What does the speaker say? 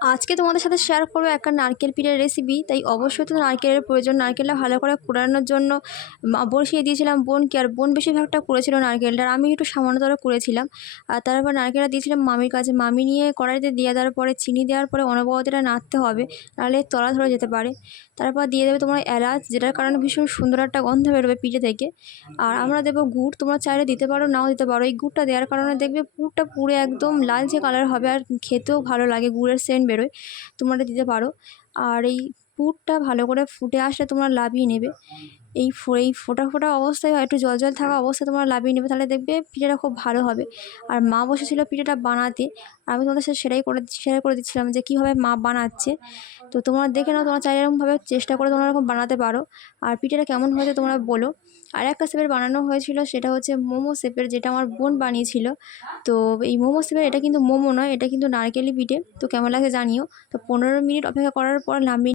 আজকে তোমাদের সাথে শেয়ার করবো একটা নারকেল পিঠের রেসিপি। তাই অবশ্যই তো নারকেলের প্রয়োজন। নারকেলটা ভালো করে কুড়ানোর জন্য বসিয়ে দিয়েছিলাম বোনকে, আর বোন বেশিরভাগটা করেছিল নারকেলটা, আর আমি একটু সামান্যতর করেছিলাম। আর তারপর নারকেলটা দিয়েছিলাম মামির কাছে। মামি নিয়ে কড়াইতে দিয়ে দেওয়ার পরে চিনি দেওয়ার পরে অনবরত এটা নাড়তে হবে, নাহলে তলা ধরে যেতে পারে। তারপর দিয়ে দেবে তোমরা এলাচ, যেটার কারণে ভীষণ সুন্দর একটা গন্ধ বেরোবে পিঠে থেকে। আর আমরা দেবো গুড়, তোমরা চাইলে দিতে পারো নাও দিতে পারো। এই গুড়টা দেওয়ার কারণে দেখবে পুরটা পুড়ে একদম লালচে কালার হবে, আর খেতেও ভালো লাগে, গুড়ের সেন্ট বেরোয়। তোমরা এটা দিতে পারো। আর এই পুরটা ভালো করে ফুটে আসলে তোমরা নামিয়ে নেবে। এই ফোটা ফোটা অবস্থায় একটু জল জল থাকা অবস্থায় তোমরা নামিয়ে নেবে, তাহলে দেখবে পিঠেটা খুব ভালো হবে। আর মা বসেছিল পিঠেটা বানাতে, আমি তোমাদের সাথে শেয়ার করে দিচ্ছিলাম যে কীভাবে মা বানাচ্ছে। তো তোমরা দেখে নাও, তোমরা চাইলে এরকমভাবে চেষ্টা করে তোমরা এরকম বানাতে পারো। আর পিঠেটা কেমন হয়েছে তোমরা বলো। আর একটা শেপের বানানো হয়েছিল, সেটা হচ্ছে মোমো শেপের, যেটা আমার বোন বানিয়েছিল। তো এই মোমো শেপের, এটা কিন্তু মোমো নয়, এটা কিন্তু নারকেলি পিঠে। তো কেমন লাগে জানিও। তো 15 মিনিট অপেক্ষা করার পর নামিয়ে